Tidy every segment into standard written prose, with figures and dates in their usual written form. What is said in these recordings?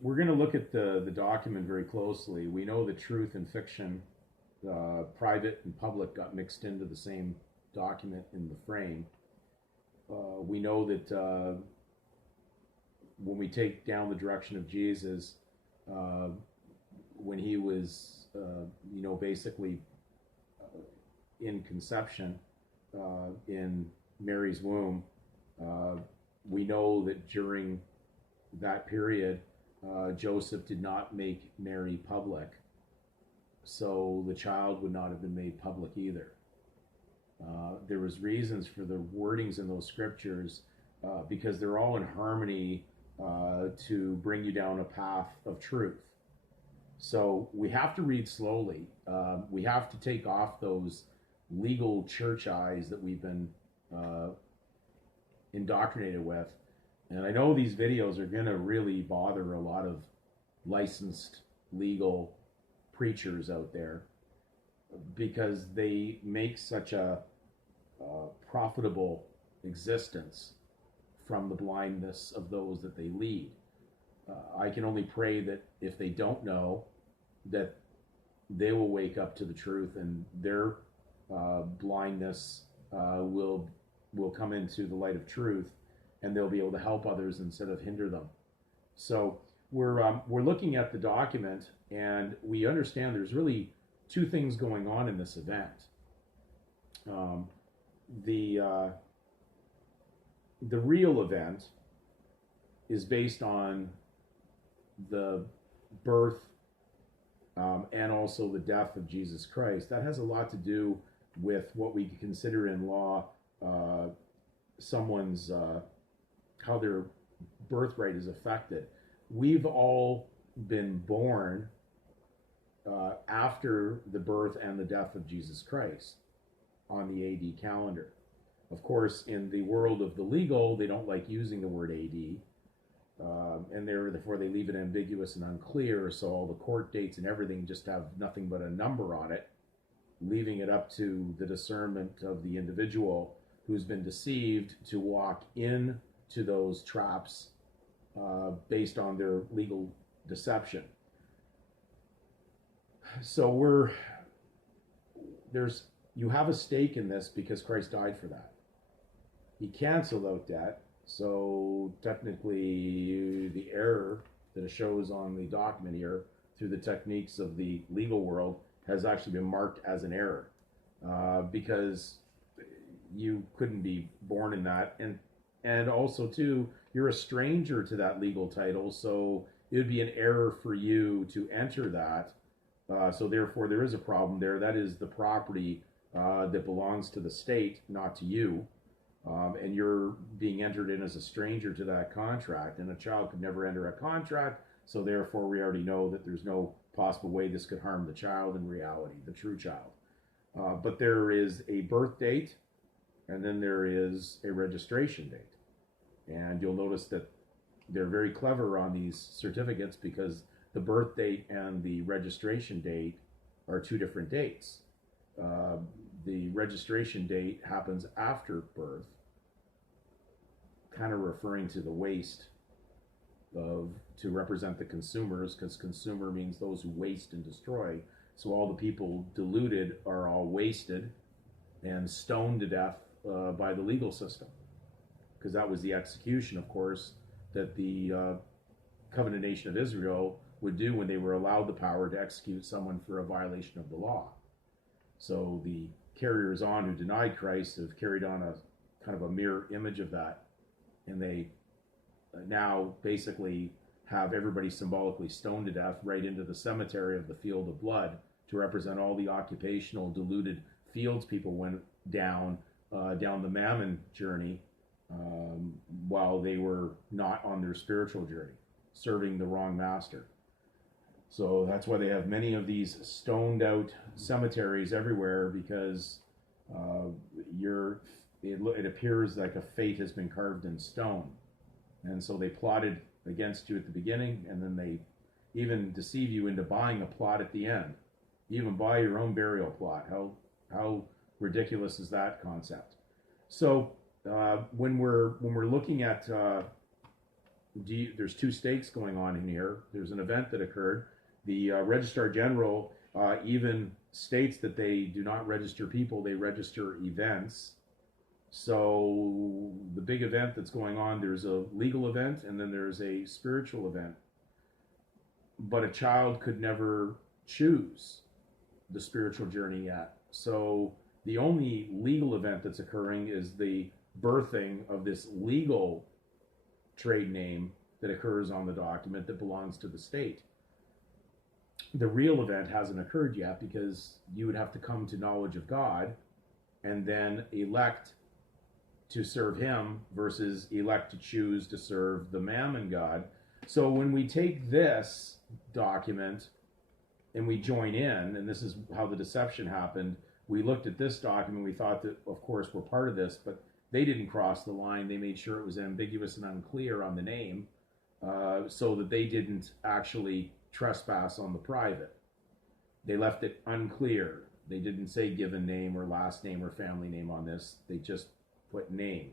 we're going to look at the document very closely. We know that truth and fiction, private and public, got mixed into the same document in the frame. We know that when we take down the direction of Jesus, uh, when he was, basically in conception in Mary's womb, uh, we know that during that period, Joseph did not make Mary public, so the child would not have been made public either. There was reasons for the wordings in those scriptures because they're all in harmony to bring you down a path of truth. So we have to read slowly. We have to take off those legal church eyes that we've been uh, indoctrinated with. And I know these videos are going to really bother a lot of licensed legal preachers out there because they make such a profitable existence from the blindness of those that they lead. I can only pray that if they don't know, that they will wake up to the truth and their blindness will come into the light of truth, and they'll be able to help others instead of hinder them. So we're looking at the document, and we understand there's really two things going on in this event. Um, the uh, the real event is based on the birth and also the death of Jesus Christ. That has a lot to do with what we consider in law someone's how their birthright is affected. We've all been born after the birth and the death of Jesus Christ on the AD calendar. Of course, in the world of the legal, they don't like using the word AD, and therefore they leave it ambiguous and unclear, so all the court dates and everything just have nothing but a number on it, leaving it up to the discernment of the individual who's been deceived to walk into those traps based on their legal deception. So you have a stake in this because Christ died for that. He canceled out debt, so technically the error that it shows on the document here through the techniques of the legal world has actually been marked as an error because you couldn't be born in that, and also too, you're a stranger to that legal title, so it would be an error for you to enter that. So therefore, there is a problem there. That is the property that belongs to the state, not to you. And you're being entered in as a stranger to that contract, and a child could never enter a contract, so therefore we already know that there's no possible way this could harm the child in reality, the true child. But there is a birth date, and then there is a registration date. And you'll notice that they're very clever on these certificates because the birth date and the registration date are two different dates. The registration date happens after birth, kind of referring to the waste to represent the consumers, because consumer means those who waste and destroy. So all the people deluded are all wasted and stoned to death by the legal system, because that was the execution, of course, that the covenant nation of Israel would do when they were allowed the power to execute someone for a violation of the law. So the carriers on who denied Christ have carried on a kind of a mirror image of that, and they now basically have everybody symbolically stoned to death right into the cemetery of the field of blood to represent all the occupational deluded fields people went down the mammon journey while they were not on their spiritual journey, serving the wrong master. So that's why they have many of these stoned out cemeteries everywhere, because it appears like a fate has been carved in stone. And so they plotted against you at the beginning, and then they even deceive you into buying a plot at the end. You even buy your own burial plot. How ridiculous is that concept? So when we're looking at there's two stakes going on in here. There's an event that occurred. The Registrar General even states that they do not register people, they register events. So the big event that's going on, there's a legal event and then there's a spiritual event. But a child could never choose the spiritual journey yet. So the only legal event that's occurring is the birthing of this legal trade name that occurs on the document that belongs to the state. The real event hasn't occurred yet because you would have to come to knowledge of God and then elect to serve him versus elect to choose to serve the mammon god. So when we take this document and we join in, and this is how the deception happened, we looked at this document, we thought that, of course, we're part of this, but they didn't cross the line. They made sure it was ambiguous and unclear on the name so that they didn't actually trespass on the private. They left it unclear. They didn't say given name or last name or family name on this. They just put name.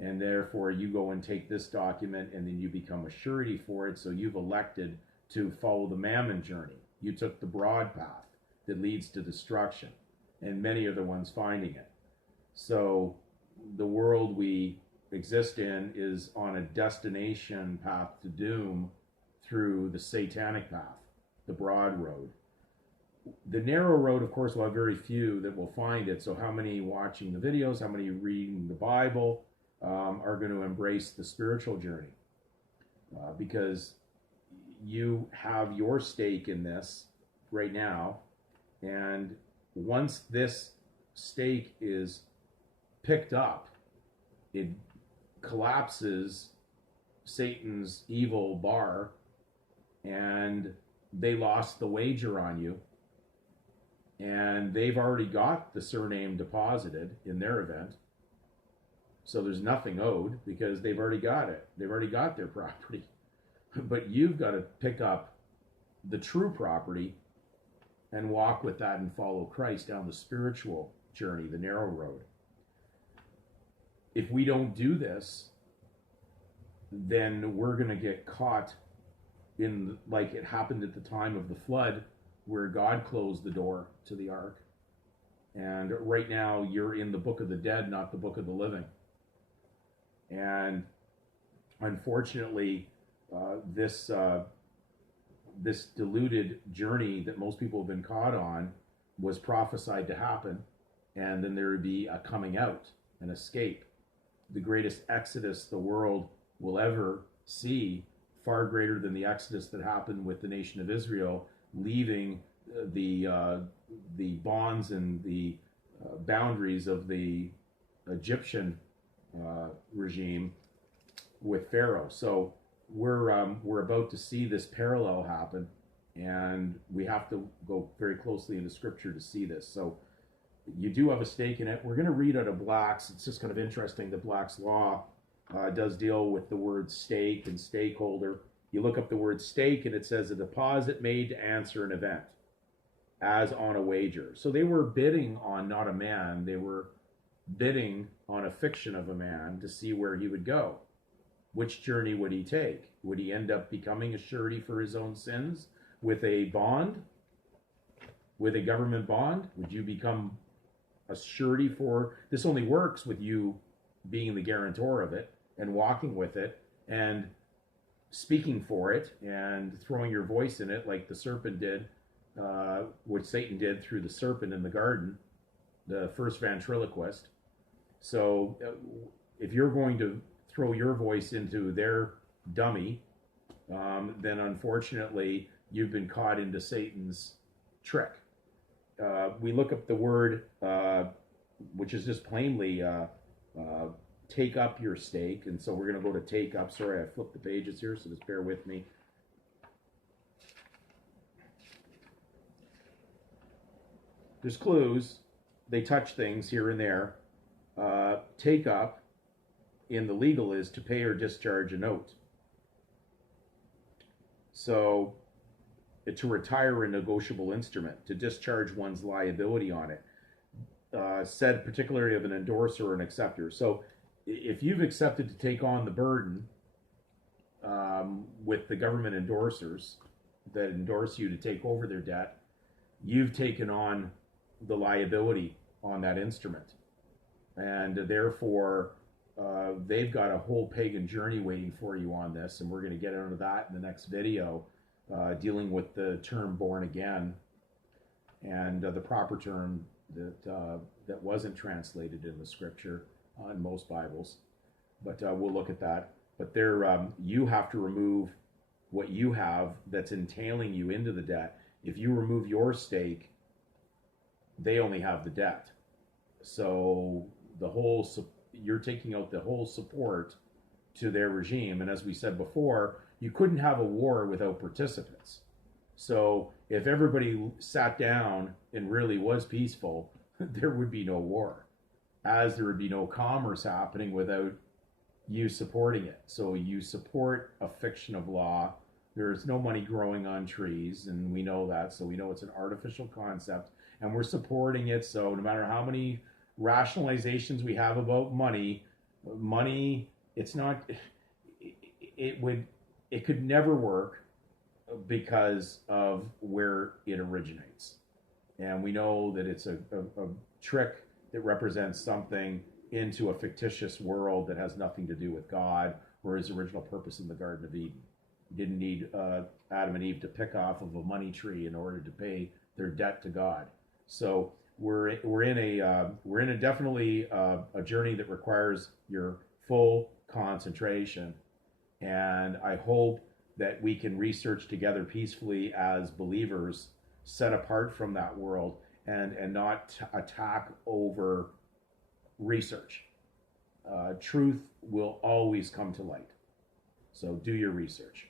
And therefore, you go and take this document and then you become a surety for it. So you've elected to follow the mammon journey. You took the broad path that leads to destruction. And many are the ones finding it. So the world we exist in is on a destination path to doom through the satanic path, the broad road. The narrow road, of course, will have very few that will find it. So how many watching the videos, how many reading the Bible are going to embrace the spiritual journey? Because you have your stake in this right now. And once this stake is picked up, it collapses Satan's evil bar, and they lost the wager on you. And they've already got the surname deposited in their event. So there's nothing owed because they've already got it. They've already got their property. But you've got to pick up the true property and walk with that and follow Christ down the spiritual journey, the narrow road. If we don't do this, then we're going to get caught in, like it happened at the time of the flood, where God closed the door to the ark. And right now you're in the book of the dead, not the book of the living. And unfortunately, this deluded journey that most people have been caught on was prophesied to happen. And then there would be a coming out, an escape. The greatest exodus the world will ever see, far greater than the exodus that happened with the nation of Israel, leaving the bonds and the boundaries of the Egyptian regime with Pharaoh. So we're about to see this parallel happen, and we have to go very closely into Scripture to see this. So you do have a stake in it. We're going to read out of Black's. It's just kind of interesting that Black's Law does deal with the word stake and stakeholder. You look up the word stake and it says a deposit made to answer an event, as on a wager. So they were bidding on not a man, they were bidding on a fiction of a man to see where he would go. Which journey would he take? Would he end up becoming a surety for his own sins with a bond, with a government bond? Would you become a surety for, this only works with you being the guarantor of it and walking with it and speaking for it and throwing your voice in it like the serpent did, which Satan did through the serpent in the garden, the first ventriloquist. So if you're going to throw your voice into their dummy, then unfortunately you've been caught into Satan's trick. We look up the word, which is just plainly take up your stake. And so we're going to go to take up. Sorry, I flipped the pages here, so just bear with me. There's clues. They touch things here and there. Take up in the legal is to pay or discharge a note. So to retire a negotiable instrument, to discharge one's liability on it, said particularly of an endorser or an acceptor. So if you've accepted to take on the burden with the government endorsers that endorse you to take over their debt, you've taken on the liability on that instrument. And therefore, they've got a whole pagan journey waiting for you on this. And we're going to get into that in the next video, dealing with the term born again and the proper term that wasn't translated in the scripture in most Bibles. But we'll look at that. But there, you have to remove what you have that's entailing you into the debt. If you remove your stake, they only have the debt. So you're taking out the whole support to their regime. And as we said before, you couldn't have a war without participants. So if everybody sat down and really was peaceful, there would be no war, as there would be no commerce happening without you supporting it. So you support a fiction of law. There's no money growing on trees, and we know that. So we know it's an artificial concept, and we're supporting it. So no matter how many rationalizations we have about money, it's not, it could never work because of where it originates. And we know that it's a trick that represents something into a fictitious world that has nothing to do with God or his original purpose in the Garden of Eden. He didn't need Adam and Eve to pick off of a money tree in order to pay their debt to God. So we're in a definitely a journey that requires your full concentration. And I hope that we can research together peacefully as believers, set apart from that world, and not attack over research. Truth will always come to light. So do your research.